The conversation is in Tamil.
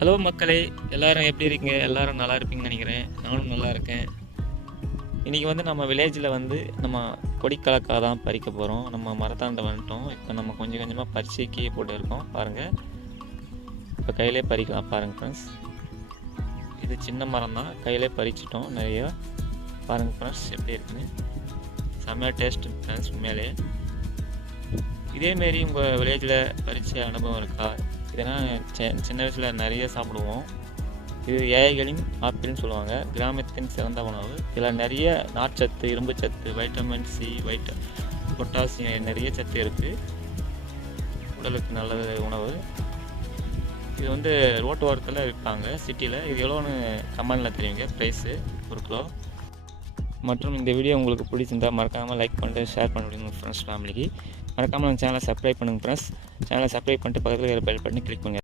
ஹலோ மக்களே, எல்லாரும் எப்படி இருக்கீங்க? எல்லாரும் நல்லா இருப்பீங்கன்னு நினைக்கிறேன். நானும் நல்லா இருக்கேன். இன்றைக்கி வந்து நம்ம வில்லேஜில் வந்து நம்ம கொடிக்கலக்காய் தான் பறிக்க போகிறோம். நம்ம மரத்தாண்ட வந்துட்டோம். இப்போ நம்ம கொஞ்சம் கொஞ்சமாக பறித்து கீழே போட்டு இருக்கோம். பாருங்கள், இப்போ கையிலே பறிக்கலாம். பாருங்கள் ஃப்ரெண்ட்ஸ், இது சின்ன மரம் தான், கையிலே பறிச்சிட்டோம் நிறைய. பாருங்கள் ஃப்ரெண்ட்ஸ் எப்படி இருக்குன்னு. செம்மையாக டேஸ்ட்டு ஃப்ரெண்ட்ஸ் உண்மையிலே. இதேமாரி உங்கள் வில்லேஜில் பறித்த அனுபவம் இருக்கா? இதெல்லாம் சின்ன வயசில் நிறைய சாப்பிடுவோம். இது ஏழைகளின் ஆப்பிள்னு சொல்லுவாங்க. கிராமத்தின் சிறந்த உணவு. இதில் நிறைய நார்ச்சத்து, இரும்பு சத்து, வைட்டமின் சி, பொட்டாசியம் நிறைய சத்து இருக்குது. உடலுக்கு நல்ல உணவு. இது வந்து ரோட்டு ஓரத்தில் விற்பாங்க சிட்டியில். இது எவ்வளோன்னு கமெண்டில் தெரியுங்க ப்ரைஸு 1 கிலோ. மற்றும் இந்த வீடியோ உங்களுக்கு பிடிச்சிருந்தால் மறக்காமல் லைக் பண்ணிட்டு ஷேர் பண்ண முடியும் ஃப்ரெண்ட்ஸ் ஃபேமிலிக்கு. மறக்காமல் நம்ம சேனலை சப்ஸ்கிரைப் பண்ணுங்கள் ஃப்ரெண்ட்ஸ். சேனலை சப்ஸ்கிரைப் பண்ணிட்டு பக்கத்தில் இருக்கிற பெல் பட்டனை கிளிக் பண்ணுங்கள்.